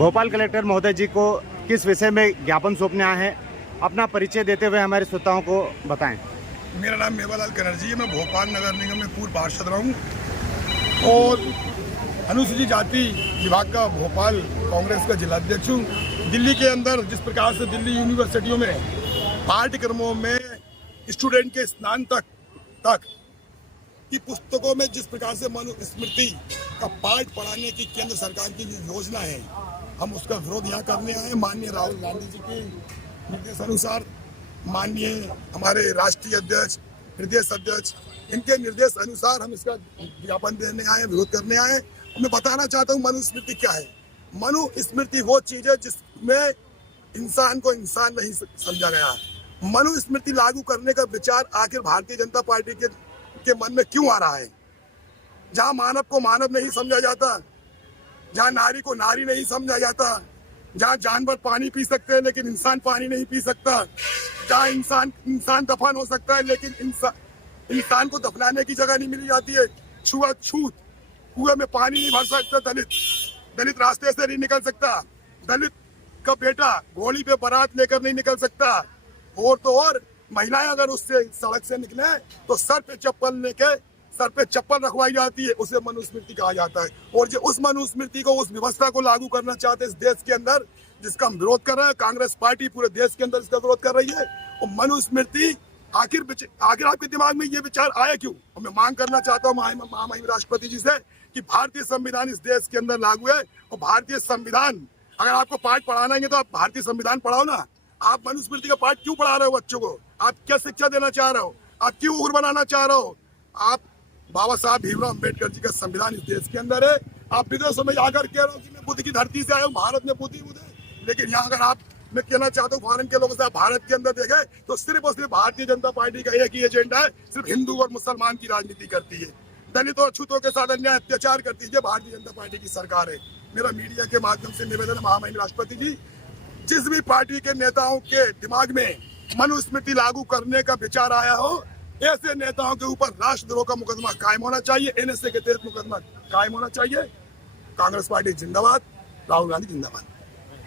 Bhopal collector महोदय जी को किस विषय में ज्ञापन सौंपने आए हैं, अपना परिचय देते हुए हमारे श्रोताओं को बताएं। मेरा नाम मेवालाल बनर्जी है। मैं भोपाल नगर निगम में पूर्व पार्षद रहा हूँ और अनुसूचित जाति विभाग का भोपाल कांग्रेस का जिलाध्यक्ष हूँ। दिल्ली के अंदर जिस प्रकार से दिल्ली यूनिवर्सिटियों में पाठ्यक्रमों में स्टूडेंट के स्नातक की पुस्तकों में जिस प्रकार से मनुस्मृति का पाठ पढ़ाने की केंद्र सरकार की जो योजना है, हम उसका विरोध यहाँ करने आए। माननीय राहुल गांधी जी के निर्देशानुसार, माननीय हमारे राष्ट्रीय अध्यक्ष, प्रदेश अध्यक्ष, इनके निर्देश अनुसार हम इसका ज्ञापन देने आए, विरोध करने आए। मैं बताना चाहता हूँ मनुस्मृति क्या है। मनुस्मृति वो चीज है जिसमें इंसान को इंसान नहीं समझा गया। मनुस्मृति लागू करने का विचार आखिर भारतीय जनता पार्टी के मन में क्यों आ रहा है? जहाँ मानव को मानव नहीं समझा जाता, जहाँ नारी को नारी नहीं समझा जाता, जहाँ जानवर पानी पी सकते हैं लेकिन इंसान पानी नहीं पी सकता, जहाँ इंसान दफन हो सकता है लेकिन इंसान को दफनाने की जगह नहीं मिली जाती है। छूत कुएं में पानी नहीं भर सकता, दलित रास्ते से नहीं निकल सकता, दलित का बेटा घोड़ी पे बारात लेकर नहीं निकल सकता, और तो और महिलाएं अगर उससे सड़क से निकले तो सर पे चप्पल रखवाई जाती है। उसे मनुस्मृति कहा जाता है। और जो उस मनुस्मृति को, उस व्यवस्था को लागू करना चाहते इस देश के अंदर, जिसका हम विरोध कर रहे हैं, कांग्रेस पार्टी पूरे देश के अंदर इसका विरोध कर रही है। और मनुस्मृति आखिर आपके दिमाग में ये विचार आया क्यों? और मैं मांग करना चाहता हूँ महामहिम राष्ट्रपति जी से कि भारतीय संविधान इस देश के अंदर लागू है, और भारतीय संविधान अगर आपको पाठ पढ़ाना है तो आप भारतीय संविधान पढ़ाओ ना। आप मनुस्मृति का पाठ क्यों पढ़ा रहे हो बच्चों को? आप क्या शिक्षा देना चाह रहे हो? आप क्यों उग्र बनाना चाह रहे हो? आप बाबा साहब भीमराव अम्बेडकर जी का संविधान इस देश के अंदर है। आप विदेशों में जाकर कह रहे हो कि मैं बुद्ध की धरती से आया हूँ, भारत में बुद्ध है, लेकिन यहाँ अगर आप, मैं कहना चाहता हूँ फॉरेन के लोगों से, आप भारत के अंदर देखें तो सिर्फ और सिर्फ भारतीय जनता पार्टी का एक ही एजेंडा है, सिर्फ हिंदू और मुसलमान की राजनीति करती है, दलित और छूतों के साथ अन्याय अत्याचार करती है। भारतीय जनता पार्टी की सरकार है। मेरा मीडिया के माध्यम से निवेदन है, महामहिम राष्ट्रपति जी, जिस भी पार्टी के नेताओं के दिमाग में मनुस्मृति लागू करने का विचार आया हो, ऐसे नेताओं के ऊपर राष्ट्रद्रोह का मुकदमा कायम होना चाहिए, एनएसए के तहत मुकदमा कायम होना चाहिए। कांग्रेस पार्टी जिंदाबाद, राहुल गांधी जिंदाबाद।